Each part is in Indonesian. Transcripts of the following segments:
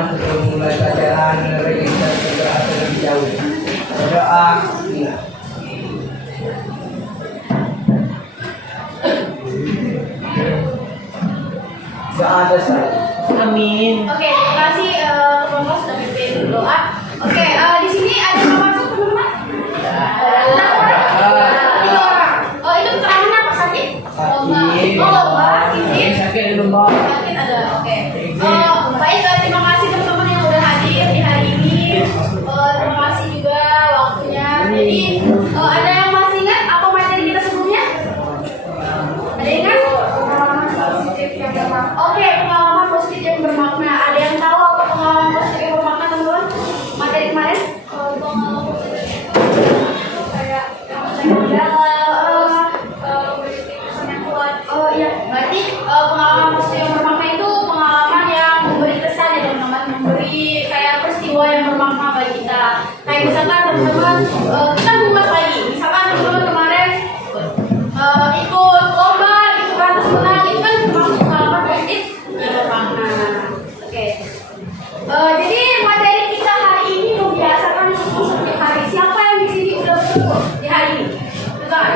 teman-teman sebelum mulai pelajaran mari kita berdoa terlebih dahulu. Berdoa. Doa dasar. Amin. Oke, terima kasih teman-teman sudah pimpin doa. Oke, di sini ada yang masuk teman-teman? Ada tiga orang. Oh, itu keterangannya apa sakit? Lomba. Oh, lomba. Sakit di lomba. Sakit ada. Oke. Baik, terima kasih teman-teman yang udah hadir di hari ini. Terima kasih juga waktunya. Jadi, ada yang masih ingat apa materi kita sebelumnya? Ada yang ingat? Oke, pengalaman positif yang bermakna. Ada yang tahu apa pengalaman positif yang bermakna, teman-teman? Materi kemarin? Pengalaman positif kayak yang kuat. Oh iya, berarti pengalaman positif yang bermakna itu pengalaman yang memberi kesan ya teman-teman, memberi kayak peristiwa yang bermakna bagi kita. Kayak misalkan teman-teman, kita mengulas lagi. Misalkan teman-teman kemarin ikut lomba gitu kan, terus menang, itu kan termasuk pengalaman positif yang bermakna. Oke. Jadi materi kita hari ini membiasakan syukur setiap hari. Siapa yang di sini udah bersyukur di hari ini? Betul.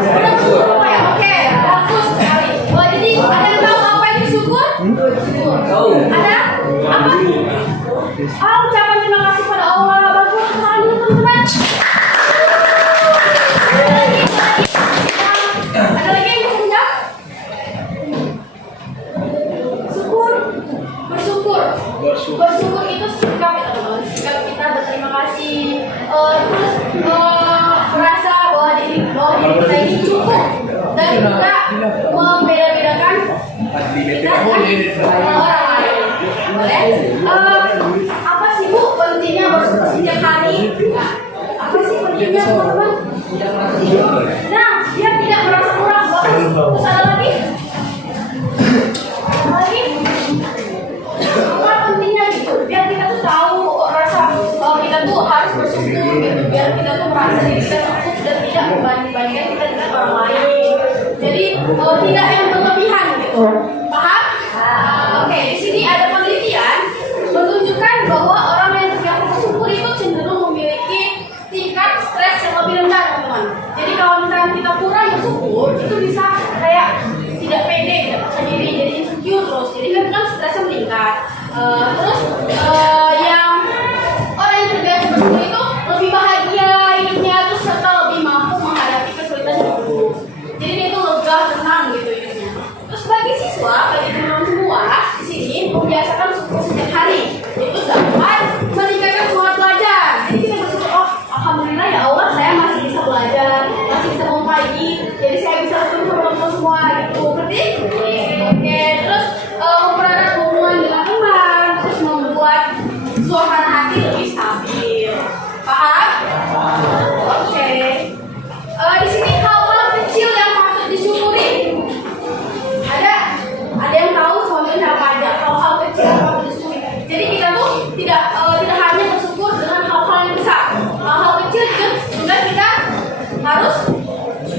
Udah bersyukur ya? Oke, bagus sekali. Jadi ada yang tahu apa yang disyukur? Ada? Apa? Ucapan terima kasih pada Allah. Bagus sekali teman-teman. Ada lagi yang bisa menjawab? Bersyukur itu sikap ya teman-teman. Sikap kita berterima kasih. Terus merasa bahwa diri kita ini cukup dan kita membeda-bedakan kita dengan orang lain. Boleh? Apa sih Bu pentingnya bersyukur setiap hari? Nah, apa sih pentingnya teman-teman? Nah, biar tidak merasa kurang. Terus ada lagi? Apa pentingnya gitu? Biar kita tuh tahu rasa kita tuh harus bersyukur gitu. Biar kita tuh merasa diri kita cukup dan tidak membanding-bandingkan kita dengan orang lain. Jadi tidak yang berlebihan gitu. Paham? Oke, di sini ada penelitian menunjukkan bahwa orang yang terbiasa bersyukur itu cenderung memiliki tingkat stres yang lebih rendah, teman-teman. Jadi kalau misalnya kita kurang bersyukur, itu bisa kayak tidak pede, tidak percaya diri, jadi insecure terus. Jadi kan stresnya meningkat. Terus yang orang yang terbiasa bersyukur itu lebih bahagia hidupnya, terus serta lebih mampu menghadapi kesulitan hidup. Jadi dia itu lega, tenang gitu hidupnya. Terus bagi siswa, bagi teman-teman semua di sini membiasakan syukur setiap hari. Itu dapat meningkatkan semangat belajar. Jadi kita bersyukur, oh alhamdulillah ya Allah, saya masih bisa belajar, masih bisa bangun pagi. Jadi saya bisa bersyukur teman-teman semua gitu. Ngerti? Oke. Terus mempererat hubungan dengan teman, terus membuat suasana hati lebih stabil. Paham? Oke. Di sini hal-hal kecil yang patut disyukuri. Ada yang tahu contohnya apa aja? Hal-hal kecil yang patut disyukuri. Jadi kita tuh tidak hanya bersyukur dengan hal-hal yang besar. Hal-hal kecil juga kita harus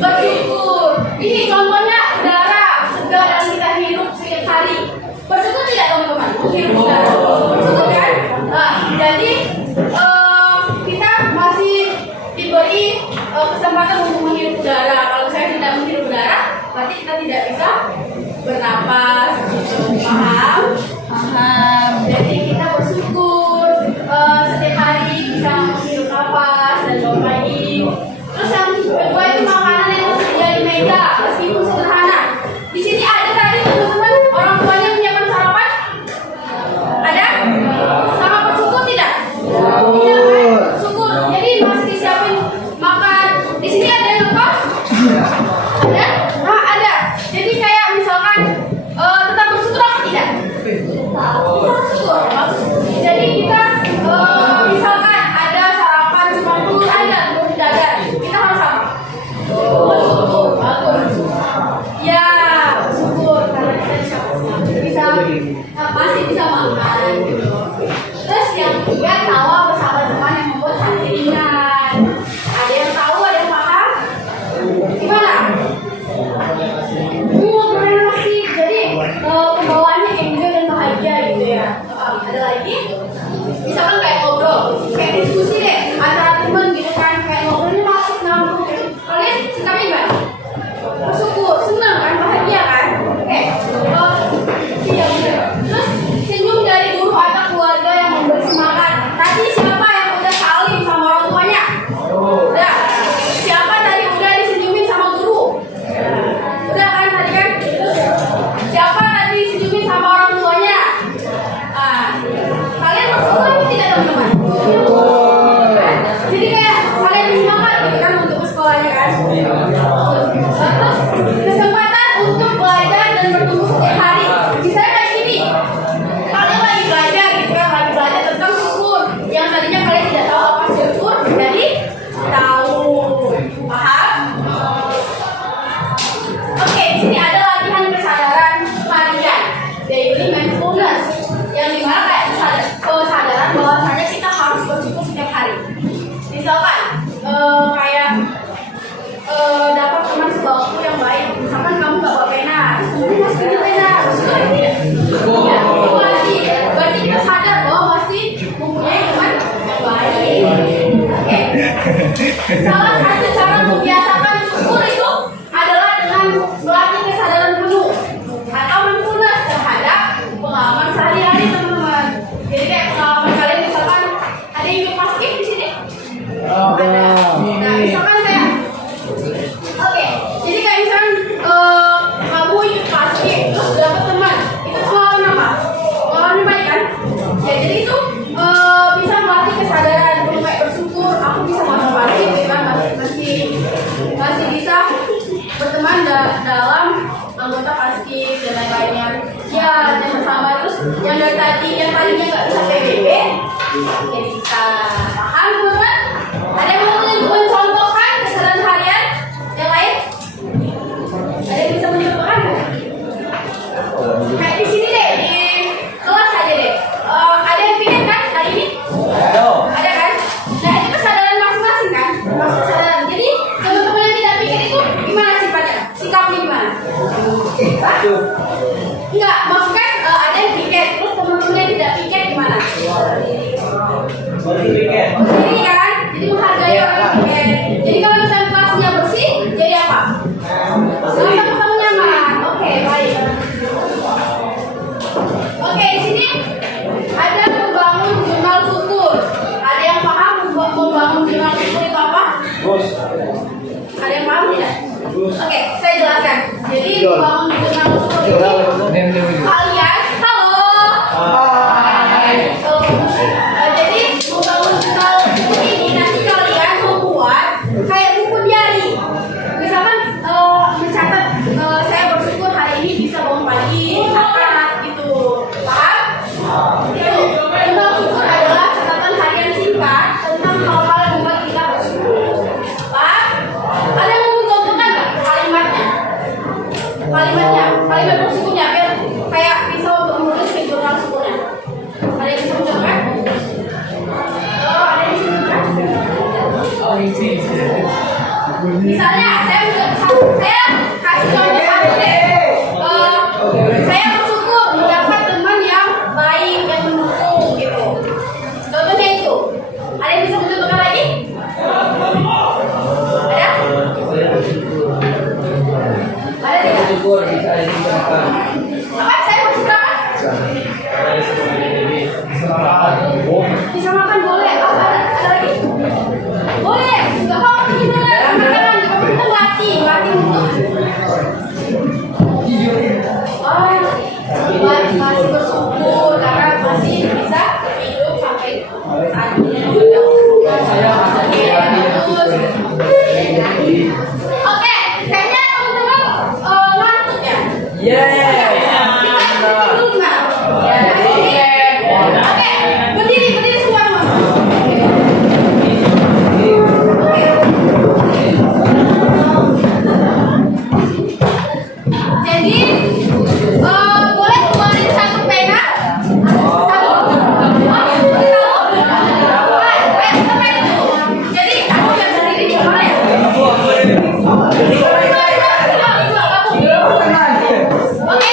bersyukur. Ini contohnya udara segar yang kita hirup setiap hari. Bersyukur tidak teman-teman? Menghirup udara. Bersyukur kan? Jadi kita masih diberi kesempatan untuk menghirup udara. Kalau saya tidak menghirup udara, berarti kita tidak bisa bernapas. Paham? Paham. Jadi kita bersyukur setiap hari bisa menghirup napas dan bangun pagi. Terus yang kedua itu makanan yang tersedia di meja, meskipun sederhana. Di sini ada tadi teman-teman orang tuanya menyiapkan sarapan. Ada? Sama bersyukur tidak? Iya kan? Bersyukur. Jadi masih disiapin makan. Di sini ada yang lepas? Ada? Nah ada. Jadi kayak misalkan Salah satu cara membiasakan syukur itu adalah dengan melatih kesadaran penuh atau mindfulness terhadap pengalaman sehari-hari, teman-teman. Jadi kayak pengalaman kalian misalkan ada yang ikut pasif di sini. Ada. Nah, misalkan kayak oke, jadi kayak misalkan kamu ikut pasif terus dapat teman, itu pengalaman apa? Pengalaman baik kan? Ya, jadi itu bisa melatih kesadaran penuh kayak bersyukur. Aku bisa masuk pasif, ya kan? Masih bisa berteman dalam anggota pasif dan lain-lainnya. Ya, yang bersama terus yang dari tadi yang tadinya nggak bisa PBB, jadi bisa. Paham, teman-teman? Ada yang mau mencontohkan kesadaran harian yang lain? Ada yang bisa mencontohkan nggak? Kayak di sini deh, di kelas aja deh. Ada yang pikir kan hari ini? Ada kan? Nah, itu kesadaran masing-masing kan? Kesadaran. Jadi teman-teman yang tidak pikir itu gimana sifatnya? Sikapnya gimana? Enggak, maksudnya ada yang pikir, terus teman-teman yang tidak pikir gimana? Ini kan? Jadi menghargai orang yang pikir. Jadi kalau misalnya kelasnya bersih, jadi apa? Sama-sama nyaman. Oke, baik. Oke, di sini ada membangun jurnal syukur. Ada yang paham membangun jurnal syukur itu apa? Ada yang paham tidak? Oke, saya jelaskan. Jadi membangun jurnal syukur ini kalian, halo. Jadi membangun jurnal syukur ini nanti kalian membuat kayak buku diary. Misalkan mencatat saya bersyukur hari ini bisa bangun pagi, makan gitu. Paham? Itu jurnal syukur adalah catatan harian singkat tentang hal-hal yang membuat kita bersyukur. Paham? Ada yang mau mencontohkan nggak kalimatnya? Kalimat bersyukurnya biar kayak bisa untuk menulis ke jurnal syukurnya. Ada yang bisa mencontohkan? Ada yang bisa mencontohkan? Misalnya saya kasih contoh satu deh. Saya bersyukur mendapat teman yang baik, yang mendukung gitu. Contohnya itu. Ada yang bisa mencontohkan lagi? Ada? Ada tidak? Apa? Saya bersyukur apa? Bisa makan boleh. Apa ada lagi? Boleh. Gak apa-apa kita makanan. Kita latih untuk masih bersyukur karena masih bisa hidup sampai saat ini. Oke, kayaknya teman-teman ngantuk ya? Oke, berdiri semua teman. Jadi boleh keluarin satu pena, jadi aku yang sendiri gimana ya? Oke,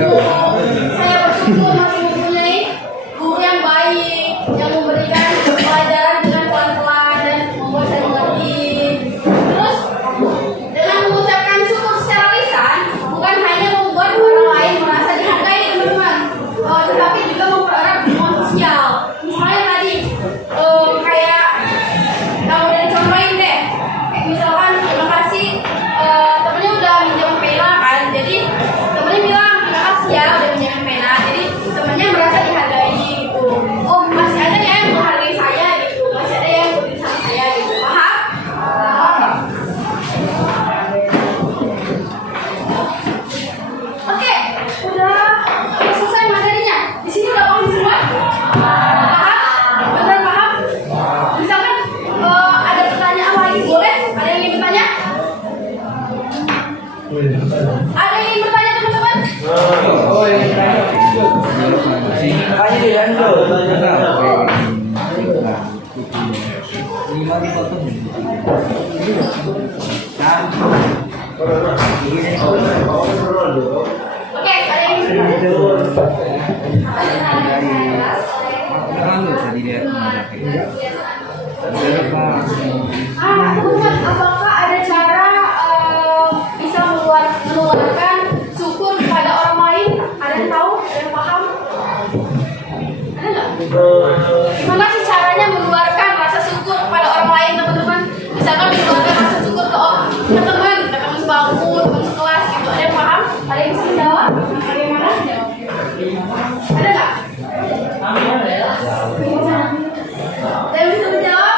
Saya bersyukur masih mempunyai guru yang baik, yang memberikan pelajaran dengan pelan-pelan dan membuat saya mengerti. Terus dengan mengucapkan syukur secara lisan, bukan hanya membuat orang lain merasa dihargai, teman-teman, tetapi juga mempererat hubungan sosial. Misalnya tadi, kayak kamu udah dicontohin deh, misalkan terima kasih, temennya udah minjem pena kan, jadi temennya bilang terima kasih ya udah minjem pena, jadi temennya merasa dihargai gitu. Oh, masih ada ya yang menghargai saya gitu, masih ada yang peduli sama saya gitu, paham? Oke, udah selesai materinya. Di sini udah paham semua? Paham? Beneran paham? Misalkan ada pertanyaan lagi, boleh? Ada yang ingin bertanya? Ada yang ingin bertanya, teman-teman? Oh, ini makanya dia lima dipotong. Oke, ada yang ingin teman-teman, apakah ada cara bisa menularkan syukur kepada orang lain? Ada yang tahu? Ada yang paham? Ada nggak? Gimana sih caranya menularkan rasa syukur kepada orang lain, teman-teman? Misalkan menularkan rasa syukur ke teman sebangku, teman sekelas gitu. Ada yang paham? Ada yang bisa menjawab? Bagaimana? Ada nggak? Ada yang bisa menjawab?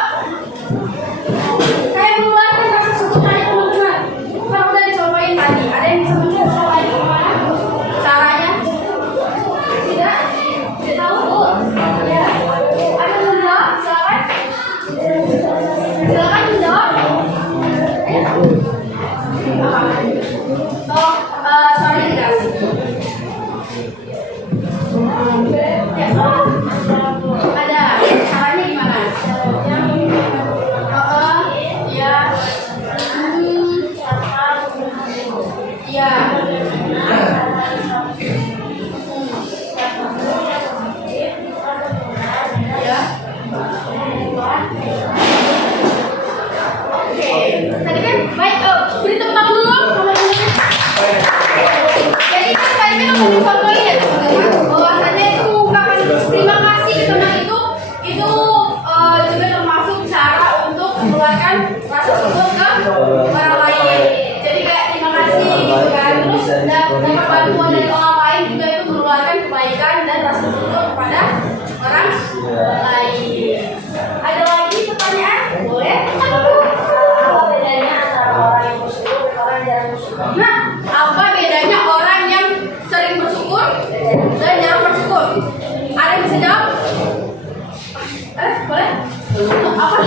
Kayak menularkan rasa syukur tadi, teman-teman. Kan udah dicobain tadi. Ada yang bisa menjawab lagi gimana? Caranya? Tidak? Tidak tahu? Ya. Ada yang menjawab? Silakan. Silakan menjawab. Oh, sorry dikasih. Ada caranya gimana? Ya. Ya. Ya. Oke. Tadi kan baik. Beri tepuk tangan dulu. Jadi kan tadi kan aku contohin ya, teman-teman, bahwasannya itu mengungkapkan terima kasih ke teman itu juga termasuk cara untuk mengeluarkan rasa syukur ke orang lain. Jadi kayak terima kasih gitu kan, terus dapat bantuan dari orang lain juga itu mengeluarkan kebaikan dan rasa syukur kepada orang lain. Ada lagi pertanyaan? Boleh? Apa bedanya antara orang yang bersyukur dan orang yang jarang bersyukur? Nah, apa bedanya orang yang sering bersyukur dan jarang bersyukur? Ada yang bisa jawab? Boleh? Apa?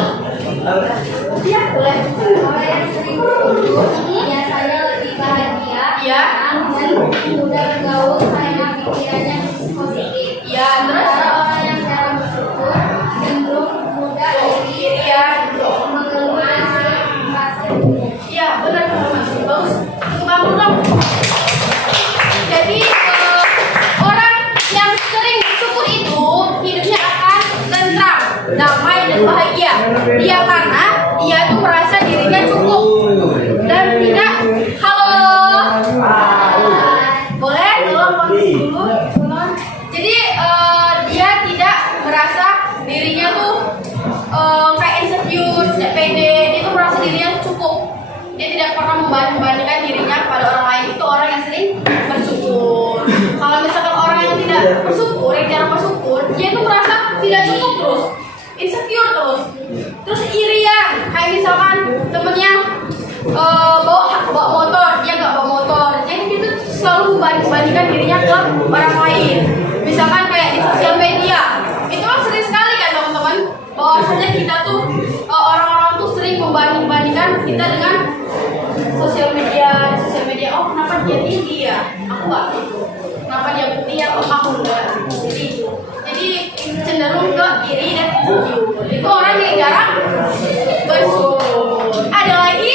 Iya, boleh. Orang yang sering bersyukur biasanya lebih bahagia Iya. dan mudah bergaul karena pikirannya positif. Iya, terus? Sementara orang yang jarang bersyukur cenderung mudah iri, Iya. mengeluh dan sering merasa Iya, benar teman-teman. Bagus. Tepuk tangan dulu dong. Jadi orang yang sering bersyukur itu hidupnya akan tentram, damai dan bahagia. Dia karena dia tuh merasa dirinya cukup dan tidak boleh tolong fokus dulu. Jadi dia tidak merasa dirinya tuh kayak insecure, tidak pede. Dia tuh merasa dirinya cukup. Dia tidak pernah membandingkan dirinya kepada orang lain. Itu orang yang sering bersyukur. Kalau misalkan orang yang tidak bersyukur, yang jarang bersyukur, dia tuh merasa tidak cukup terus, insecure terus irian. Kayak misalkan temennya bawa motor, dia nggak bawa motor, jadi dia tuh selalu membandingkan dirinya ke orang lain. Misalkan kayak di sosial media, itu kan sering sekali kan teman-teman, bahwasanya kita tuh orang-orang tuh sering membandingkan kita dengan sosial media. Oh, kenapa dia tinggi ya? Aku nggak gitu. Kenapa dia putih ya? Oh, aku enggak. Jadi cenderung ke iri dan insecure. Itu orang yang jarang bersyukur. Ada lagi?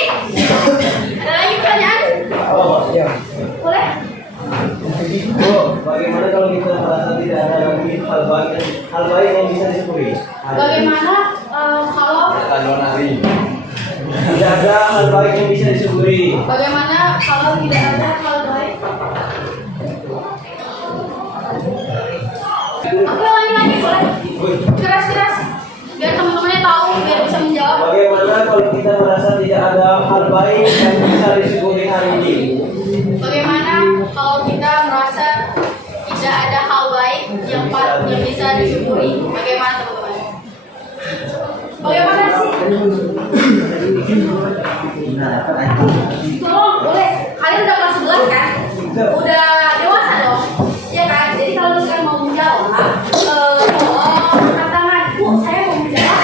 Ada lagi pertanyaan? Oh, iya. Boleh? Bu, bagaimana kalau kita merasa tidak ada lagi hal baik yang bisa disyukuri? Bagaimana kalau Tidak ada hal baik yang bisa disyukuri. bagaimana kalau tidak ada hal baik? Oke, ulangi lagi boleh? Keras-keras biar teman-temannya tahu, biar bisa menjawab. Bagaimana kalau kita merasa tidak ada hal baik yang bisa disyukuri hari ini? Bagaimana kalau kita merasa tidak ada hal baik yang bisa disyukuri? Bagaimana teman-teman? Bagaimana sih? Tolong, boleh. Kalian udah kelas 11 kan? Udah dewasa dong? Ya kan? Jadi kalau misalkan mau menjawab, angkat tangan. Bu, saya mau menjawab.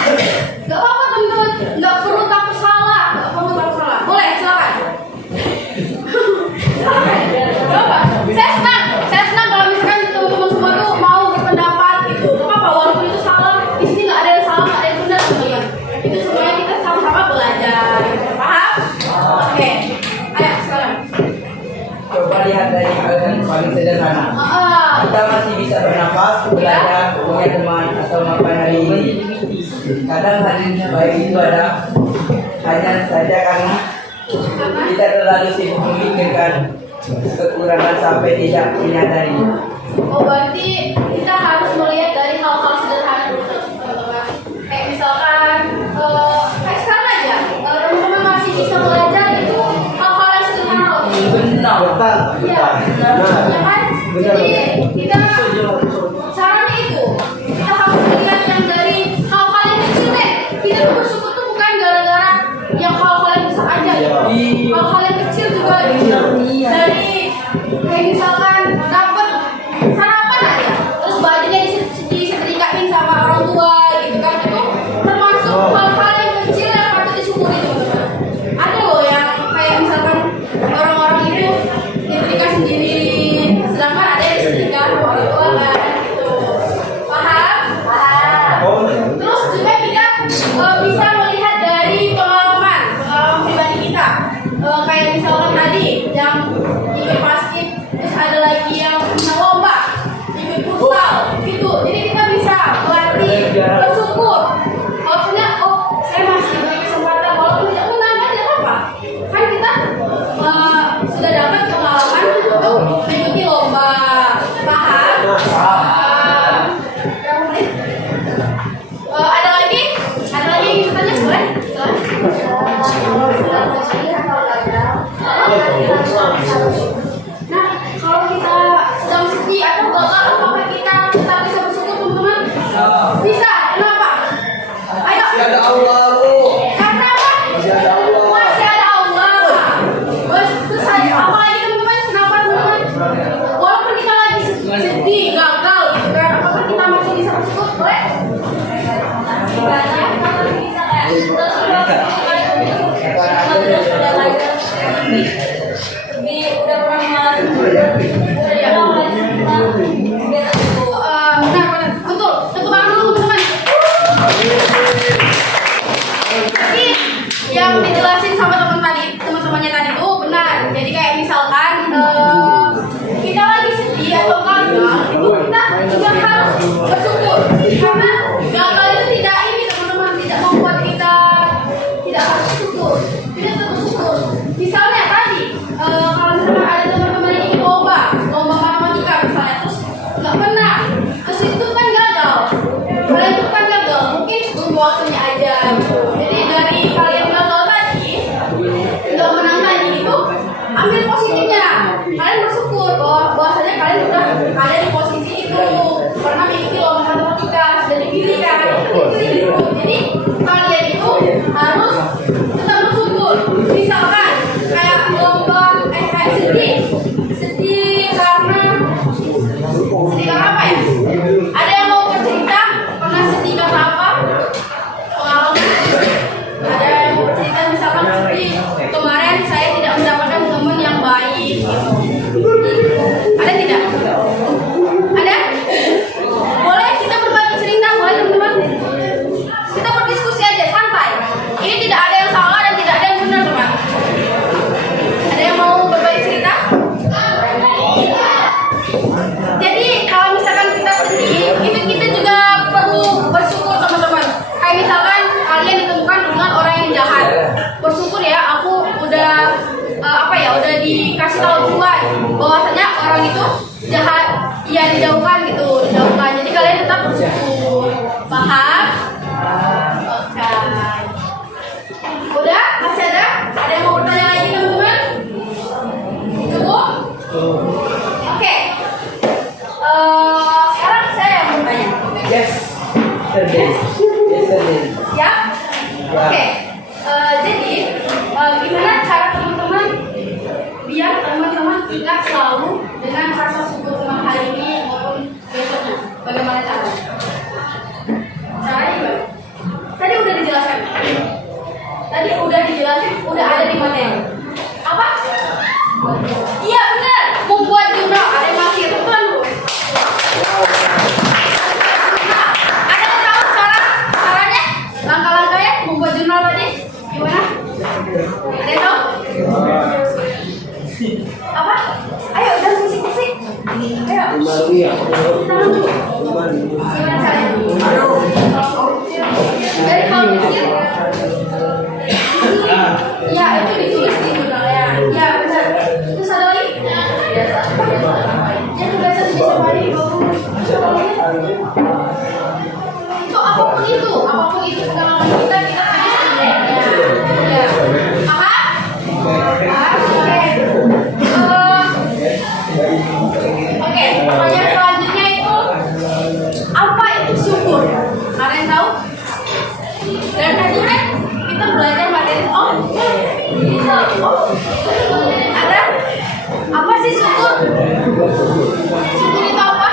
Gak apa-apa teman-teman. Gak perlu takut salah. Gak perlu takut salah. Boleh, silakan. Silakan. Saya senang kalau misalkan teman-teman semua tuh mau berpendapat gitu. Gak apa-apa, walaupun itu salah. Di sini gak ada yang salah, gak ada yang benar teman-teman. Itu semuanya kita sama-sama belajar. Paham? Oke. Ayo sekarang. Coba lihat dari hal yang paling sederhana. Kita masih bisa bernafas, belajar, punya teman atau makan hari ini. Kadang hadirnya baik itu ada hanya saja karena kita terlalu sibuk memikirkan kekurangan sampai tidak menyadari. Oh, berarti kita harus melihat dari hal-hal sederhana dulu, teman-teman. Kayak misalkan, kayak sekarang aja, teman-teman masih bisa belajar itu hal-hal yang sederhana loh. Benar, betul. Iya, ya kan? Jadi kita caranya itu kita harus melihat yang dari hal-hal yang kecil deh. Kita tuh bersyukur tuh bukan gara-gara yang hal-hal yang besar aja. Hal-hal yang kecil juga gitu. Dari kayak misalkan dapat sarapan aja, terus bajunya disetrikain sama orang tua gitu kan, itu termasuk hal-hal yang kecil yang patut disyukuri teman-teman. Ada loh yang kayak misalkan orang-orang itu nyetrika sendiri, sedangkan ada yang disetrika sama orang tua kan gitu. Paham? Paham. Terus juga kita bisa melihat dari pengalaman pribadi kita. Kayak misalkan tadi yang ikut basket, terus ada lagi yang lomba, ikut futsal gitu. Jadi kita bisa melatih bersyukur. Maksudnya, oh saya masih diberi kesempatan walaupun tidak menang kan tidak apa-apa. Kan kita sudah dapat pengalaman untuk mengikuti lomba. Paham? Berapa menit? Ada lagi yang bertanya boleh? Nah, kalau kita sedang sedih atau gagal, apakah kita tetap bisa bersyukur teman-teman? Bisa. Kenapa? Ayo. Masih ada Allah, Bu. Karena apa? Masih ada Allah. Masih ada Allah. Terus saya apa lagi teman-teman? Kenapa teman-teman? Walaupun kita lagi sedih, gagal, gitu kan? Apakah kita masih bisa bersyukur? Boleh? Banyak. Bisa kayak udah pernah benar betul tepuk tangan dulu teman-teman. Jadi yang dijelasin sama teman-temannya tadi itu benar. Jadi kayak misalkan kita lagi sedih atau gagal, itu kita juga harus bersyukur karena gagal itu tidak ini teman-teman, tidak membuat kita tidak harus bersyukur. Kita tetap bersyukur. Misalnya tadi kalau misalkan ada teman-teman yang ikut lomba matematika misalnya, terus nggak pernah, terus itu kan gagal. Kalian itu kan gagal, mungkin tunggu waktunya aja. Jadi dari kalian gagal tadi, nggak menang tadi itu, ambil positifnya. Kalian bersyukur bahwasanya kalian udah ada di posisi itu, pernah mengikuti lomba matematika, sudah dipilih kan, itu. Jadi kalian itu harus tetap bersyukur. Misalkan kayak lomba kayak sedih karena apa ya? Ada yang mau bercerita pernah sedih karena apa? Pengalaman? Ada yang mau bercerita misalkan sedih kemarin saya tidak mendapatkan teman yang baik gitu. Ada tidak? Ada? itu jahat, ya dijauhkan gitu, dijauhkan. Jadi kalian tetap bersyukur. Paham? Oke. Udah? Masih ada? Ada yang mau bertanya lagi teman-teman? Cukup? Oke. Sekarang saya yang bertanya. Yes. Yesterday. Yesterday. Ya? Oke. Jadi gimana cara teman-teman biar teman-teman ingat selalu dengan rasa syukur Tuhan hari ini maupun besoknya? Bagaimana caranya? Caranya gimana? Tadi udah dijelaskan. Udah ada di materi. Apa? Iya benar. Membuat jurnal. Ada yang masih teman bu. Ada yang tahu caranya? Langkah-langkahnya membuat jurnal tadi gimana? Ada yang tahu? Apa? Ayo udah musik-musik. Ayo. Tangan dulu. Gimana caranya? Dari hal kecil. Iya itu ditulis di jurnalnya. Iya benar. Terus ada lagi? Yang kebiasaan bisa balik itu apapun itu pengalaman kita tulis ya. Paham? Oke, pertanyaan selanjutnya itu apa itu syukur? Ada yang tahu? Dan tadi kan kita belajar materi ada apa sih syukur? Syukur itu apa?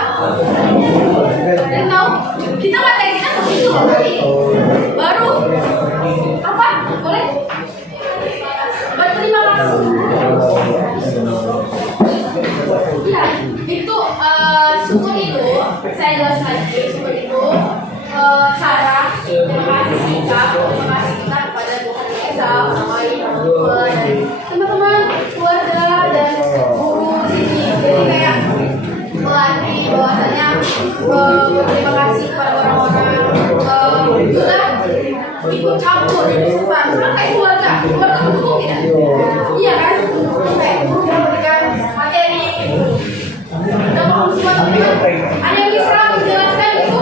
Ada yang tahu? Kita materi kita begitu loh tadi. Baru apa? Boleh? Berterima kasih. Iya, itu syukur itu saya jelaskan lagi. Syukur itu cara mengasih sikap kita kepada Tuhan Yang Esa, orang lain, orang tua, dan teman-teman, keluarga dan guru di sini. Jadi kayak melatih bahwasanya berterima kasih kepada orang-orang kita ikut campur urusan sama kayak keluarga mendukung tidak? Iya kan? Kayak memberikan materi. Udah paham semua teman-teman? Ada yang bisa menjelaskan itu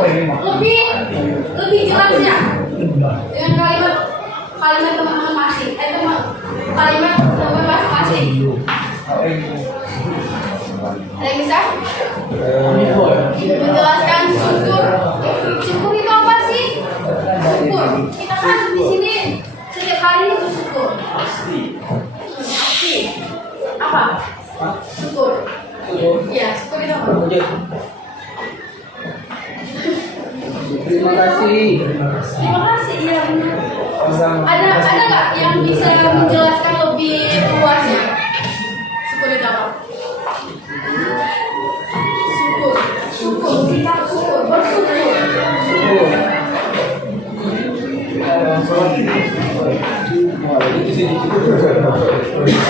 lebih jelasnya dengan kalimat teman-teman masing, kalimat teman masing-masing. Ada yang bisa menjelaskan syukur itu apa sih? Syukur kita kan di sini setiap hari itu syukur. Pasti apa? Syukur. Ya syukur itu apa? Terima kasih. Terima kasih, iya benar. Ada nggak yang bisa menjelaskan lebih luasnya? Syukur itu apa? Syukur, kita bersyukur.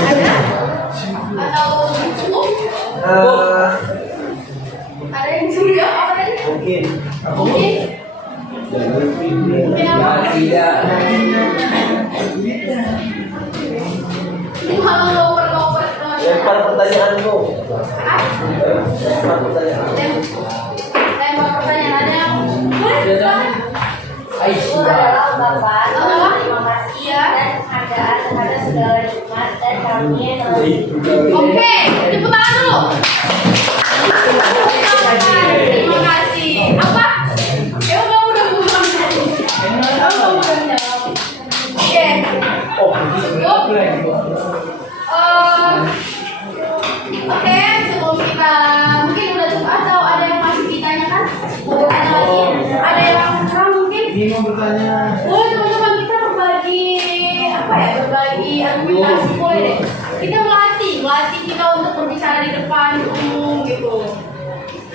Ada? Atau cukup? Ada yang disuruh ya? Apa tadi? Mungkin apa? Tidak. Lempar pertanyaanmu. Lempar pertanyaan. Ada yang boleh? adalah ungkapan terima kasih dan penghargaan terhadap segala nikmat dan karunia yang telah Oke, tepuk tangan dulu. Terima kasih. Apa? Kamu udah pulang tadi. Kamu udah jawab. Oke. Cukup. Oke, sebelum kita mungkin udah cukup atau ada yang masih ditanyakan? Mau bertanya lagi? Ada yang kurang mungkin? Mau bertanya. Boleh teman-teman kita berbagi apa ya? Berbagi argumentasi boleh deh. Kita melatih kita untuk berbicara di depan umum gitu.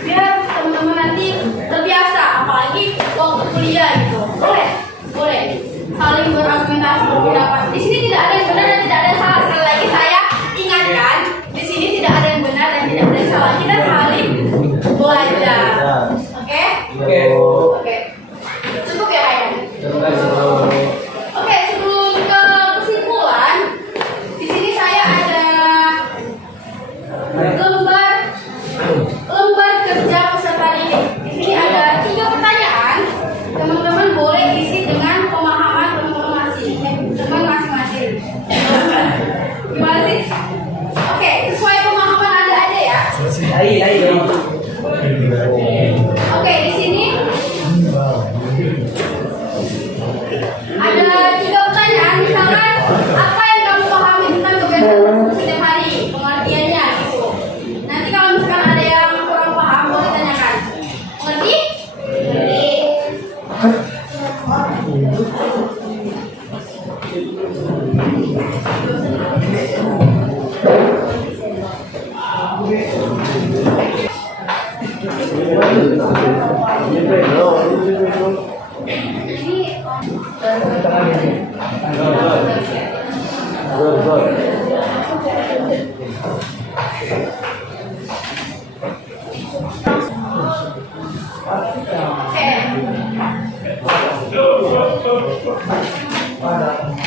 Biar teman-teman nanti terbiasa, apalagi waktu kuliah gitu. Boleh. Saling berargumentasi berpendapat. Di sini tidak ada yang benar dan tidak ada yang salah. Sekali lagi saya ingatkan, di sini tidak ada yang benar dan tidak ada yang salah. Kita saling belajar. Oke? Oke. Cukup ya kayaknya. Oke, sebelum ke kesimpulan, di sini saya ada gambar Oke, di sini ada 3 pertanyaan. Misalkan apa yang kamu pahami tentang kebiasaan setiap hari, pengertiannya gitu. Nanti kalau misalkan ada yang kurang paham boleh tanyakan. Mengerti?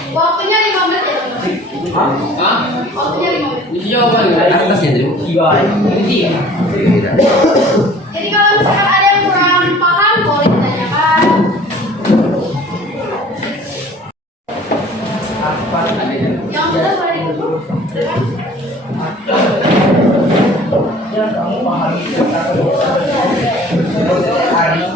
Waktunya 5 menit ya, teman-teman. Waktunya 5 menit. Jadi kalau misalkan ada yang kurang paham boleh ditanyakan. Yang sudah boleh ditutup. Yang kamu pahami tentang kebiasaan setiap hari.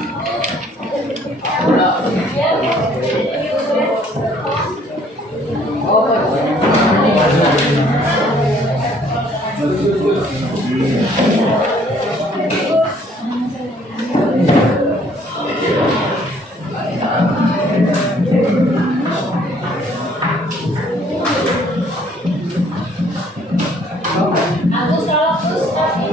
Aku selalu terus tapi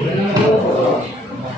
Betul, Bos. Tiap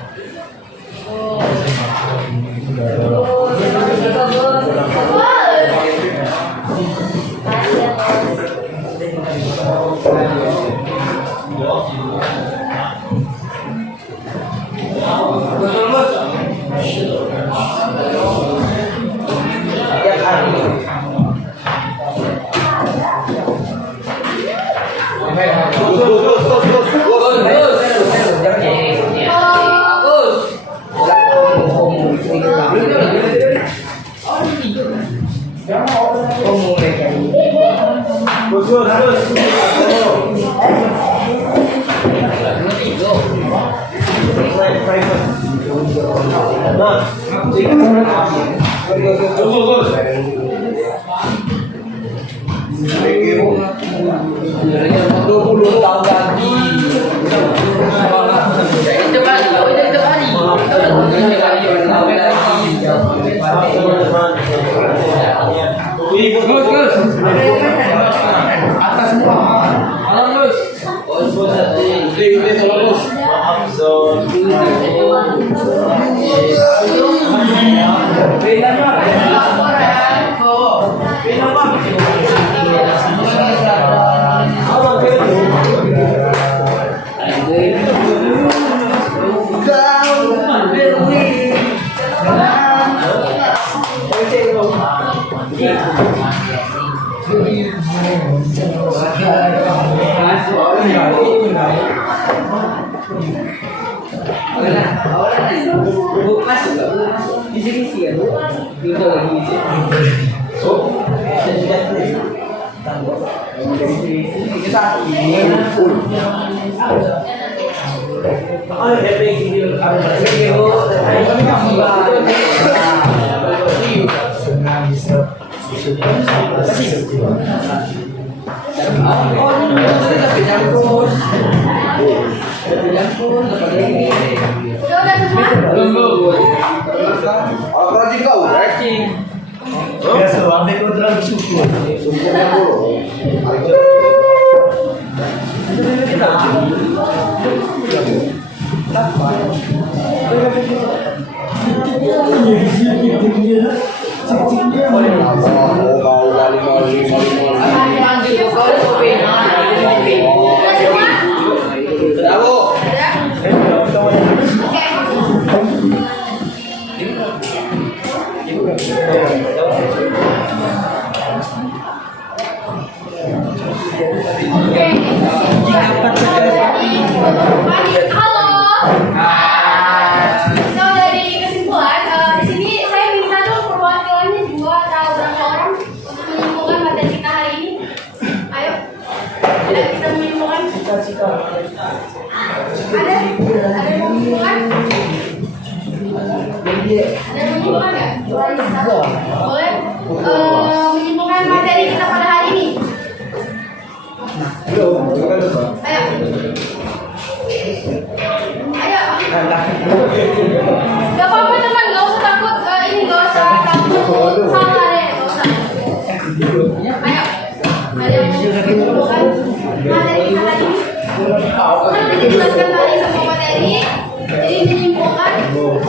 hari. Udah semua? Udah semua? Halo. So dari kesimpulan di sini saya minta dong perwakilannya dua atau berapa orang untuk menyimpulkan materi kita hari ini? Ayo, ada kita menyimpulkan? Ada yang menyimpulkan? Ada yang menyimpulkan nggak? Boleh menyimpulkan materi kita pada hari ini? Ayo. Ayo. Gak apa-apa teman, gak usah takut. Ini gak usah takut salah deh, gak usah. Ayo. Ada yang menyimpulkan materi kita tadi? Kan udah dijelaskan tadi semua materi. Jadi menyimpulkan.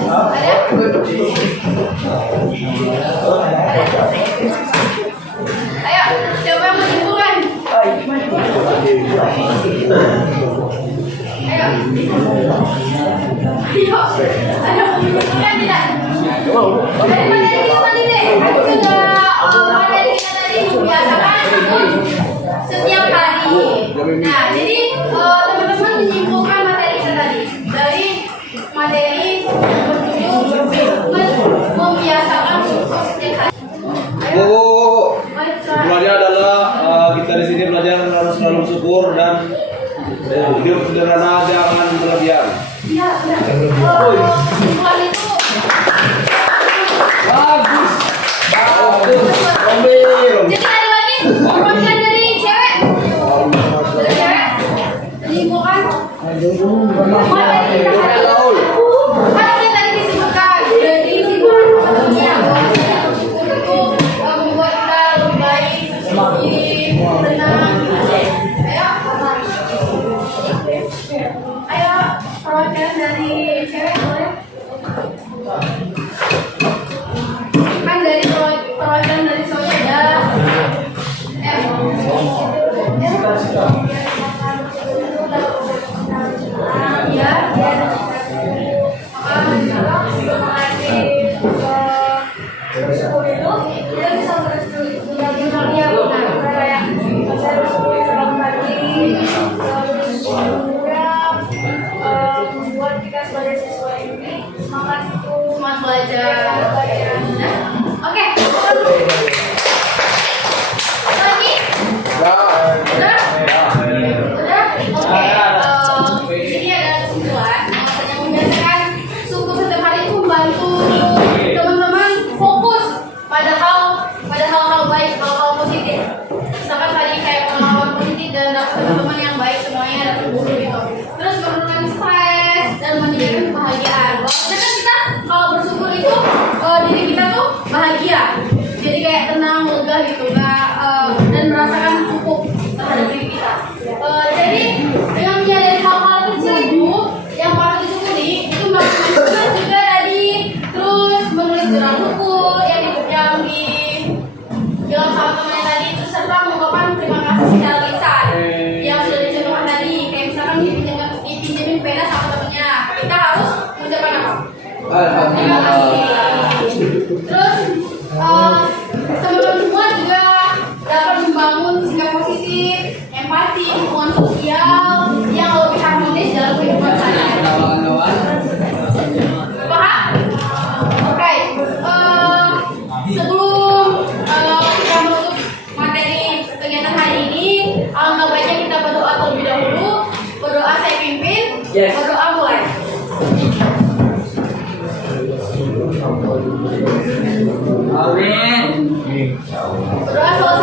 Ada? Ayo, coba yang menyimpulkan. Ayo. Ayo. Ada menyimpulkan tidak? Dari materi kita tadi deh. Aku sudah materi kita tadi membiasakan setiap hari. Nah, jadi teman-teman menyimpulkan materi kita tadi dari materi berjudul membiasakan syukur setiap hari. Ayo. Sebenarnya adalah kita di sini belajar harus selalu bersyukur dan hidup sederhana, jangan berlebihan. Iya, benar. Kesimpulan itu Bagus. jadi ada lagi perwakilan dari cewek. Dari cewek menyimpulkan materi kita hari ini. Kan udah tadi disebutkan, udah disebutkan teman-temannya untuk membuat kita lebih baik, lebih tenang. Ayo, perwakilan dari cewek boleh? Kan dari perwakilan dari cowoknya ada ya. Buat kita sebagai siswa ini semangat belajar. Oke. Lagi? Udah? Oke. Ini adalah kesimpulan. Yang membiasakan syukur setiap hari itu membantu teman-teman fokus pada hal-hal baik, hal-hal positif. Misalkan tadi kayak pengalaman positif dan dapat teman-teman yang baik semuanya dapat guru gitu. Terus menurunkan stres dan menyediakan kebahagiaan. Karena kita kalau bersyukur itu diri kita tuh bahagia. Jadi kayak tenang, lega gitu, dan merasakan cukup terhadap diri kita. Jadi dengan menyadari hal-hal kecil itu yang patut disyukuri itu melakukan juga tadi, terus menulis jurnal syukur yang dalam sama temannya tadi, terus serta mengungkapkan terima kasih secara lisan yang sudah dicontohkan tadi. Kayak misalkan dipinjemin pena sama temennya, kita harus mengucapkan apa? Terima kasih. Terus teman-teman semua juga dapat membangun sikap positif, empati, hubungan sosial yang lebih harmonis dalam kehidupan sehari-hari. Paham? Oke. Sebelum kita menutup materi kegiatan hari ini, alangkah baiknya kita berdoa terlebih dahulu. Berdoa saya pimpin. Yes. Berdoa mulai. Amin. Berdoa